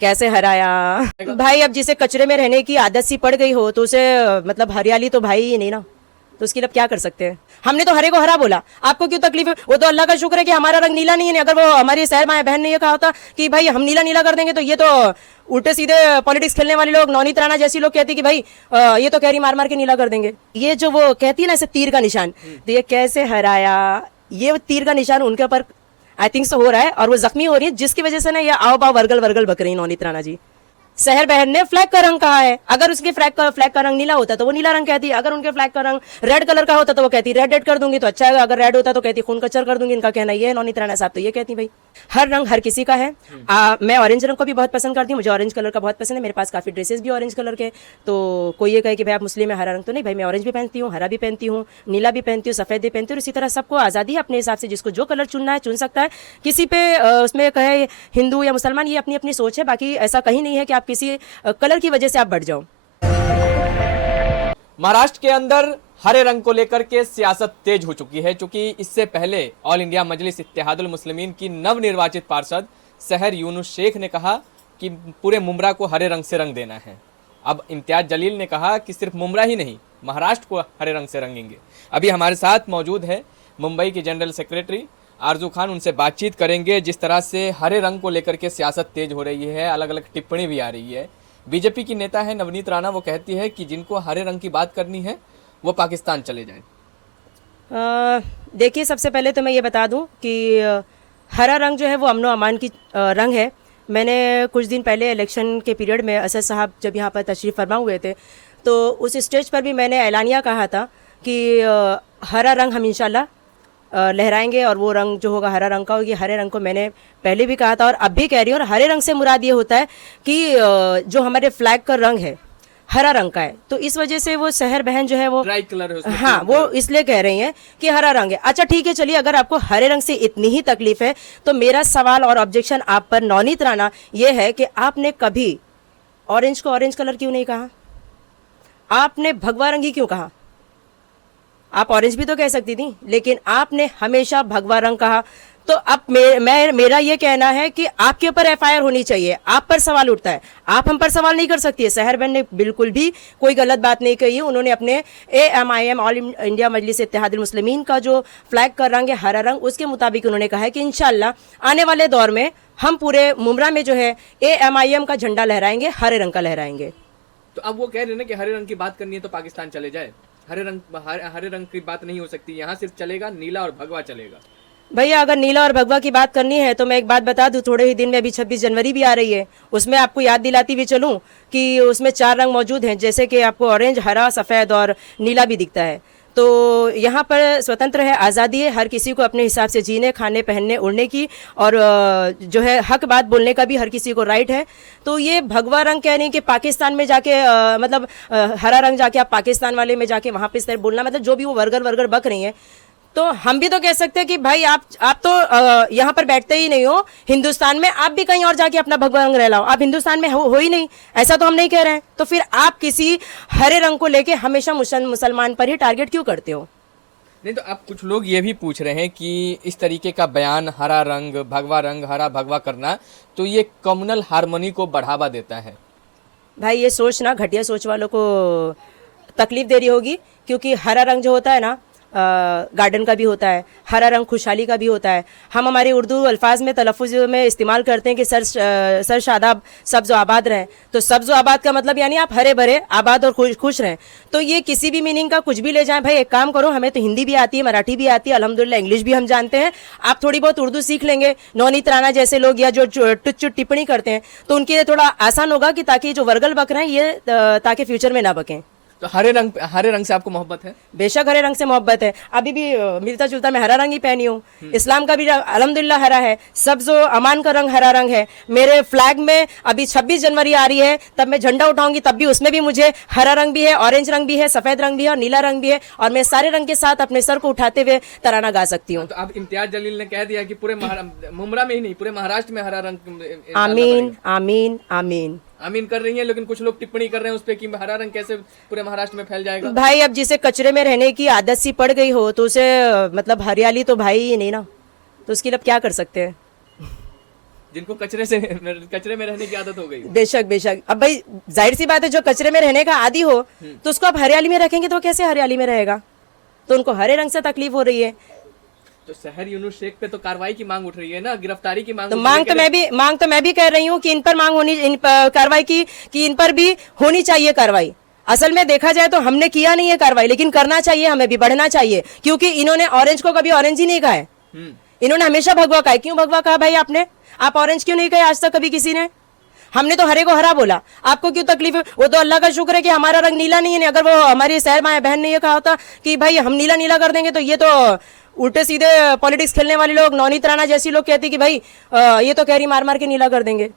कैसे हराया। भाई अब जिसे कचरे में रहने की आदत सी पड़ गई हो तो उसे मतलब हरियाली तो भाई ही नहीं ना, तो उसके लिए अब क्या कर सकते हैं। हमने तो हरे को हरा बोला, आपको क्यों तकलीफ है। वो तो अल्लाह का शुक्र है कि हमारा रंग नीला नहीं है। अगर वो हमारी शहर माए बहन ने ये कहा होता कि भाई हम नीला नीला कर देंगे तो ये तो उल्टे सीधे पॉलिटिक्स खेलने वाले लोग, नौनीत राणा जैसी लोग कहती कि भाई ये तो कैरी मार मार के नीला कर देंगे। ये जो वो कहती है ना ऐसे तीर का निशान, तो ये कैसे हराया, ये तीर का निशान उनके ऊपर आई थिंक हो रहा है और वो जख्मी हो रही है, जिसकी वजह से ना ये आओ बाव वर्गल वर्गल बक रही नौनीत राणा जी। शहर बहन ने फ्लैग का रंग कहा है, अगर उसके फ्लैग का रंग नीला होता तो वो नीला रंग कहती, अगर उनके फ्लैग का रंग रेड कलर का होता तो वो कहती रेड रेड कर दूंगी तो अच्छा है, अगर रेड होता तो कहती खून कचर कर दूंगी। इनका कहना ये है, नौनीत राणा साहब तो ये कहती भाई हर रंग हर किसी का है। मैं ऑरेंज रंग को भी बहुत पसंद करती हूँ, मुझे ऑरेंज कलर का बहुत पसंद है, मेरे पास काफी ड्रेसेस भी ऑरेंज कलर के। तो कोई ये कहे कि भाई आप मुस्लिम है हरा रंग, तो नहीं भाई, मैं ऑरेंज भी पहनती हूँ, हरा भी पहनती हूँ, नीला भी पहनती हूँ, सफेद भी पहनती हूँ। इसी तरह सबको आज़ादी है अपने हिसाब से, जिसको जो कलर चुनना है चुन सकता है। किसी पे उसमें कहे हिंदू या मुसलमान, ये अपनी अपनी सोच है। बाकी ऐसा कहीं नहीं है कि आप किसी कलर की वजह से आप बढ़ जाओ। महाराष्ट्र के अंदर हरे रंग को लेकर के सियासत तेज हो चुकी है, क्योंकि इससे पहले ऑल इंडिया मजलिस इत्तेहादुल मुस्लिमीन की नवनिर्वाचित पार्षद सहर यूनुस शेख ने कहा कि पूरे मुमरा को हरे रंग से रंग देना है। अब इम्तियाज जलील ने कहा कि सिर्फ मुमरा ही नहीं, महाराष्ट्र को हरे रंग से रंगेंगे। अभी हमारे साथ मौजूद है मुंबई की जनरल सेक्रेटरी आरजू खान, उनसे बातचीत करेंगे। जिस तरह से हरे रंग को लेकर के सियासत तेज हो रही है, अलग अलग टिप्पणी भी आ रही है। बीजेपी की नेता है नवनीत राणा, वो कहती है कि जिनको हरे रंग की बात करनी है वो पाकिस्तान चले जाएं। देखिए, सबसे पहले तो मैं ये बता दूं कि हरा रंग जो है वो अमनो अमान की रंग है। मैंने कुछ दिन पहले इलेक्शन के पीरियड में असद साहब जब यहाँ पर तशरीफ़ फरमा हुए थे, तो उस स्टेज पर भी मैंने ऐलानिया कहा था कि हरा रंग हम इंशाल्लाह लहराएंगे और वो रंग जो होगा हरा रंग का होगी। हरे रंग को मैंने पहले भी कहा था और अब भी कह रही हूँ। और हरे रंग से मुराद ये होता है कि जो हमारे फ्लैग का रंग है हरा रंग का है, तो इस वजह से वो शहर बहन जो है वो ड्राई कलर है उसमें, हाँ, वो इसलिए कह रही हैं कि हरा रंग है। अच्छा ठीक है, चलिए, अगर आपको हरे रंग से इतनी ही तकलीफ है तो मेरा सवाल और ऑब्जेक्शन आप पर नौनीत राणा ये है कि आपने कभी ऑरेंज को ऑरेंज कलर क्यों नहीं कहा, आपने भगवा रंगी क्यों कहा। आप ऑरेंज भी तो कह सकती थी, लेकिन आपने हमेशा भगवा रंग कहा। तो अब मेरा ये कहना है कि आपके ऊपर एफआईआर होनी चाहिए, आप पर सवाल उठता है, आप हम पर सवाल नहीं कर सकती है। शहर बहन ने बिल्कुल भी कोई गलत बात नहीं कही है। उन्होंने अपने AMIM ऑल इंडिया मजलिस इत्तेहादुल मुस्लिमीन का जो फ्लैग का रंग है हरा रंग, उसके मुताबिक उन्होंने कहा है कि इंशाल्लाह आने वाले दौर में हम पूरे मुमरा में जो है AMIM का झंडा लहराएंगे, हरे रंग का लहराएंगे। तो अब वो कह रहे हैं ना कि हरे रंग की बात करनी है तो पाकिस्तान चले जाए। हरे रंग की बात नहीं हो सकती, यहाँ सिर्फ चलेगा नीला और भगवा चलेगा। भैया अगर नीला और भगवा की बात करनी है तो मैं एक बात बता दूं, थोड़े ही दिन में अभी 26 जनवरी भी आ रही है, उसमें आपको याद दिलाती भी चलूं कि उसमें 4 रंग मौजूद हैं, जैसे कि आपको ऑरेंज, हरा, सफ़ेद और नीला भी दिखता है। तो यहाँ पर स्वतंत्र है, आज़ादी है, हर किसी को अपने हिसाब से जीने, खाने, पहनने, उड़ने की और जो है हक बात बोलने का भी हर किसी को राइट है। तो ये भगवा रंग कह रही हैं कि पाकिस्तान में जाके मतलब हरा रंग जाके आप पाकिस्तान वाले में जाके वहाँ पे इस तरह बोलना, मतलब जो भी वो वर्गर वर्गर बक रही हैं। तो हम भी तो कह सकते हैं कि भाई आप तो यहाँ पर बैठते ही नहीं हो हिंदुस्तान में, आप भी कहीं और जाके अपना भगवा रंग रह लाओ, आप हिंदुस्तान में हो ही नहीं, ऐसा तो हम नहीं कह रहे हैं। तो फिर आप किसी हरे रंग को लेके हमेशा मुसलमान पर ही टारगेट क्यों करते हो। नहीं तो अब कुछ लोग ये भी पूछ रहे हैं कि इस तरीके का बयान हरा रंग हरा भगवा करना, तो ये कम्युनल हार्मनी को बढ़ावा देता है। भाई ये सोच ना घटिया सोच वालों को तकलीफ दे रही होगी, क्योंकि हरा रंग जो होता है ना गार्डन का भी होता है, हरा रंग खुशहाली का भी होता है। हम हमारी उर्दू अल्फाज में तलफ़ुज़ में इस्तेमाल करते हैं कि सर शादाब सब्ज़ आबाद रहें, तो सब्ज़ आबाद का मतलब यानी आप हरे भरे आबाद और खुश रहें। तो ये किसी भी मीनिंग का कुछ भी ले जाएं। भाई एक काम करो, हमें तो हिंदी भी आती है, मराठी भी आती है, अल्हम्दुलिल्लाह इंग्लिश भी हम जानते हैं, आप थोड़ी बहुत उर्दू सीख लेंगे। नौनीत राणा जैसे लोग या जो टुच्च टिप्पणी करते हैं तो उनके लिए थोड़ा आसान होगा कि ताकि जो वर्गल बक रहे हैं ये ताकि फ्यूचर में ना बकें। तो हरे रंग से आपको मोहब्बत है? बेशक हरे रंग से मोहब्बत है, अभी भी मिलता जुलता मैं हरा रंग ही पहनी हूँ। इस्लाम का भी अल्हम्दुलिल्लाह हरा है, सब्ज़ अमान का रंग हरा रंग है। मेरे फ्लैग में अभी 26 जनवरी आ रही है, तब मैं झंडा उठाऊंगी, तब भी उसमें भी मुझे हरा रंग भी है, ऑरेंज रंग भी है, सफ़ेद रंग भी है और नीला रंग भी है, और मैं सारे रंग के साथ अपने सर को उठाते हुए तराना गा सकती हूँ। तो अब इम्तियाज जलील ने कह दिया कि पूरे मुमरा में ही नहीं, पूरे महाराष्ट्र में हरा रंग। आमीन आमीन आमीन आमीन कर रही हैं, लेकिन कुछ लोग टिप्पणी कर रहे हैं उस पे कि हरा रंग कैसे पूरे महाराष्ट्र में फैल जाएगा। भाई अब जिसे कचरे में रहने की आदत सी पड़ गई हो तो उसे मतलब हरियाली तो भाई ही नहीं ना, तो उसके लिए अब क्या कर सकते हैं। जिनको कचरे में रहने की आदत हो गई। बेशक बेशक। अब भाई जाहिर सी बात है, जो कचरे में रहने का आदी हो तो उसको आप हरियाली में रखेंगे तो कैसे हरियाली में रहेगा? तो उनको हरे रंग से तकलीफ हो रही है। तो शहर यूनुस शेख पे तो कार्रवाई की मांग उठ रही है ना, गिरफ्तारी की मांग तो उठ रही है। मांग तो मैं भी कह रही हूँ कि इन पर मांग होनी, कार्रवाई की कि इन पर भी होनी चाहिए कार्रवाई। असल में देखा जाए तो हमने किया नहीं है कार्रवाई, लेकिन करना चाहिए, हमें भी बढ़ना चाहिए, क्योंकि इन्होंने ऑरेंज को कभी ऑरेंज ही नहीं कहा है। इन्होंने हमेशा भगवा कहा है। क्यों भगवा कहा भाई आपने? आप ऑरेंज क्यों नहीं कहे आज तक कभी किसी ने? हमने तो हरे को हरा बोला। आपको क्यों तकलीफ है? वो तो अल्लाह का शुक्र है कि हमारा रंग नीला नहीं है। अगर वो हमारी शहर माए बहन ने ये कहा होता कि भाई हम नीला नीला कर देंगे, तो ये तो उल्टे सीधे पॉलिटिक्स खेलने वाले लोग, नवनीत राणा जैसी लोग कहते कि भाई ये तो कैरी मार मार के नीला कर देंगे।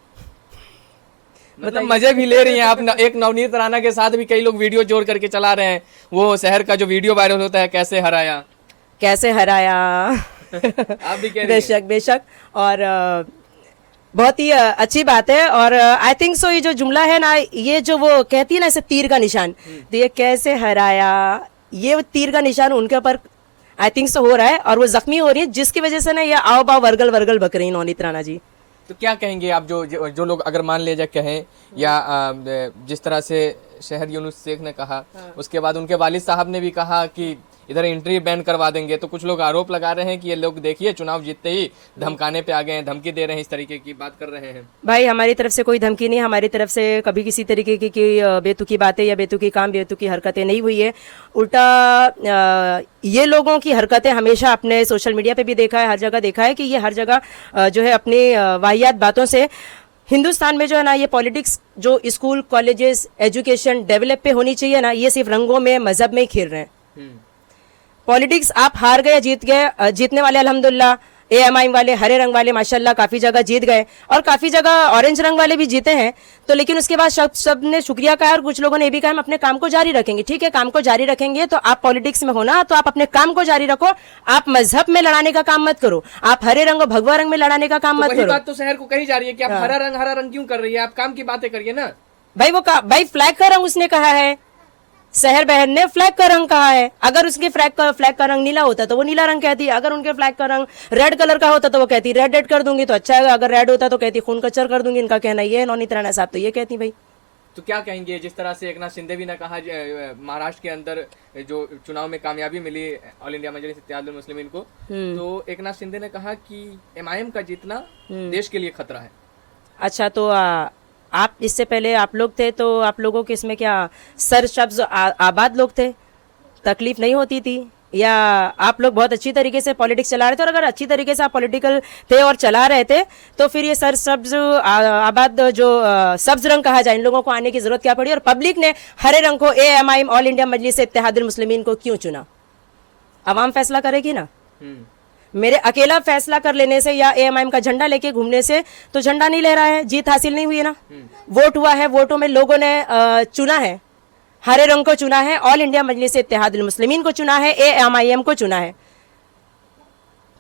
मतलब मजे भी ले रही हैं आप। एक नवनीत राणा के साथ भी कई लोग वीडियो जोड़ करके चला रहे हैं। वो शहर का जो वीडियो वायरल होता है, कैसे हराया कैसे हराया। आप भी कह रही हैं। बेशक बेशक। और बहुत ही अच्छी बात है। और आई थिंक सो ये जो जुमला है ना, ये जो वो कहती है ना ऐसे तीर का निशान, तो ये कैसे हराया, ये तीर का निशान उनके ऊपर आई थिंक सो हो रहा है और वो जख्मी हो रही है, जिसकी वजह से ना ये आओ बाव वर्गल वर्गल बक रही नवनीत राणा जी। तो क्या कहेंगे आप, जो लोग अगर मान लिया जाए कहें, या जिस तरह से शहर यूनुस शेख ने कहा, उसके बाद उनके वालिद साहब ने भी कहा कि इधर एंट्री बैन करवा देंगे, तो कुछ लोग आरोप लगा रहे हैं कि ये लोग देखिए चुनाव जीतते ही धमकाने पे आ गए हैं, धमकी दे रहे हैं, इस तरीके की बात कर रहे हैं। भाई हमारी तरफ से कोई धमकी नहीं, हमारी तरफ से कभी किसी तरीके की बेतुकी बातें या बेतुकी काम, बेतुकी हरकतें नहीं हुई है। उल्टा ये लोगों की हरकतें हमेशा अपने सोशल मीडिया पे भी देखा है, हर जगह देखा है कि ये हर जगह जो है अपनी वाहियात बातों से हिंदुस्तान में जो है ना, ये पॉलिटिक्स जो स्कूल कॉलेजेस एजुकेशन डेवलप पे होनी चाहिए ना, ये सिर्फ रंगों में मजहब में ही खेल रहे हैं। पॉलिटिक्स आप हार गए जीत गए, जीतने वाले अल्हम्दुलिल्लाह एएमआई वाले, हरे रंग वाले माशाल्लाह काफी जगह जीत गए और काफी जगह ऑरेंज रंग वाले भी जीते हैं। तो लेकिन उसके बाद सब ने शुक्रिया कहा और कुछ लोगों ने ये भी कहा हम अपने काम को जारी रखेंगे। ठीक है, काम को जारी रखेंगे तो आप पॉलिटिक्स में हो ना, तो आप अपने काम को जारी रखो। आप मजहब में लड़ाने का काम मत करो, आप हरे रंग और भगवा रंग में लड़ाने का काम मत करो। बात तो शहर को कही जा रही है कि आप हरा रंग क्यों कर रही है, आप काम की बातें करिए ना। भाई भाई फ्लैग का रंग उसने कहा है, शहर बहन ने फ्लैग का रंग कहा है। अगर उसके फ्लैग का रंग नीला होता तो वो नीला रंग कहती, अगर उनके फ्लैग का रंग रेड कलर का होता तो वो कहती रेड कर दूंगी, तो अच्छा है। अगर रेड होता तो कहती खून कचर कर दूंगी। इनका कहना ये है, नवनीत राणा साहब तो ये कहती। भाई तो क्या कहेंगे, जिस तरह से एकनाथ शिंदे भी ने कहा, महाराष्ट्र के अंदर जो चुनाव में कामयाबी मिली ऑल इंडिया मजलिस इत्तेहादुल मुस्लिमीन को, तो एकनाथ शिंदे ने कहा कि एमआईएम का जीतना देश के लिए खतरा है। अच्छा, तो आप इससे पहले आप लोग थे तो आप लोगों के इसमें क्या सर शब्ज आबाद लोग थे, तकलीफ नहीं होती थी? या आप लोग बहुत अच्छी तरीके से पॉलिटिक्स चला रहे थे? और अगर अच्छी तरीके से आप पॉलिटिकल थे और चला रहे थे तो फिर ये सर सब्ज आबाद जो सब्ज रंग कहा जाए, इन लोगों को आने की जरूरत क्या पड़ी? और पब्लिक ने हरे रंग को एएमआईएम ऑल इंडिया मजलिस इत्तेहादुल मुस्लिमीन को क्यों चुना? अवाम फैसला करेगी ना। मेरे अकेला फैसला कर लेने से या एएमआईएम का झंडा लेके घूमने से तो झंडा नहीं लहरा है, जीत हासिल नहीं हुई है ना। वोट हुआ है, वोटों में लोगों ने चुना है, हरे रंग को चुना है, ऑल इंडिया मजलिस इत्तेहादुल मुस्लिमीन को चुना है, एएमआईएम को चुना है।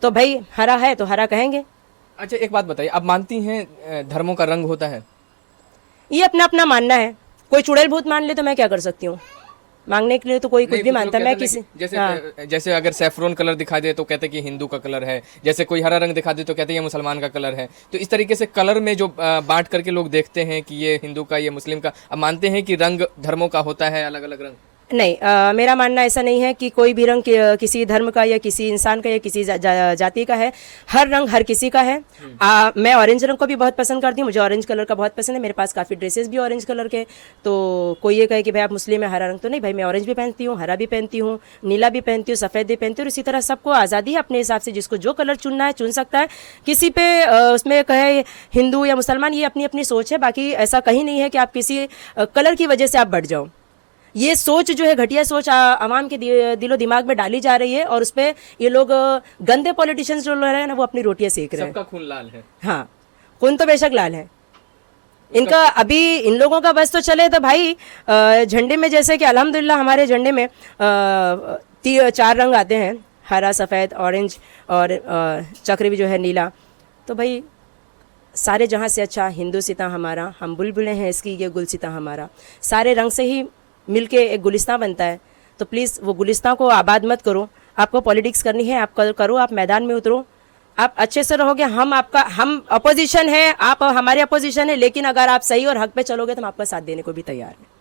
तो भाई हरा है तो हरा कहेंगे। अच्छा, एक बात बताइए, आप मानती हैं धर्मों का रंग होता है? ये अपना अपना मानना है। कोई चुड़ैल भूत मान ले तो मैं क्या कर सकती हूँ? मांगने के लिए तो कोई कुछ भी मानता है। मैं किसी जैसे अगर सैफरोन कलर दिखाई दे तो कहते कि हिंदू का कलर है, जैसे कोई हरा रंग दिखा दे तो कहते ये मुसलमान का कलर है। तो इस तरीके से कलर में जो बांट करके लोग देखते हैं कि ये हिंदू का, ये मुस्लिम का, अब मानते हैं कि रंग धर्मों का होता है, अलग अलग रंग? नहीं, मेरा मानना ऐसा नहीं है कि कोई भी रंग किसी धर्म का या किसी इंसान का या किसी जाति का है। हर रंग हर किसी का है। मैं ऑरेंज रंग को भी बहुत पसंद करती हूँ, मुझे ऑरेंज कलर का बहुत पसंद है। मेरे पास काफ़ी ड्रेसेस भी ऑरेंज कलर के। तो कोई ये कहे कि भाई आप मुस्लिम है हरा रंग, तो नहीं भाई, मैं ऑरेंज भी पहनती हूँ, हरा भी पहनती हूँ, नीला भी पहनती हूँ, सफ़ेद भी पहनती हूँ। इसी तरह सबको आज़ादी है अपने हिसाब से, जिसको जो कलर चुनना है चुन सकता है। किसी पे उसमें कहे हिंदू या मुसलमान, ये अपनी अपनी सोच है। बाकी ऐसा कहीं नहीं है कि आप किसी कलर की वजह से आप बढ़ जाओ। ये सोच जो है, घटिया सोच आवाम के दिलो दिमाग में डाली जा रही है और उस पर ये लोग गंदे पॉलिटिशियंस जो रहे हैं ना, वो अपनी रोटियां सेक रहे हैं। सबका खून लाल है। हाँ, खून तो बेशक लाल है इनका। अभी इन लोगों का बस तो चले तो भाई झंडे में, जैसे कि अल्हम्दुलिल्लाह हमारे झंडे में 4 रंग आते हैं, हरा, सफ़ेद, ऑरेंज और चक्र भी जो है नीला। तो भाई सारे जहाँ से अच्छा हिंदुस्तान हमारा, हम बुलबुलें हैं इसकी, ये गुलसिता हमारा। सारे रंग से ही मिलके एक गुलिस्तान बनता है। तो प्लीज़ वो गुलिस्तान को आबाद मत करो। आपको पॉलिटिक्स करनी है, आप करो, आप मैदान में उतरो, आप अच्छे से रहोगे, हम अपोजिशन है, आप हमारे अपोजिशन है, लेकिन अगर आप सही और हक पे चलोगे तो हम आपका साथ देने को भी तैयार है।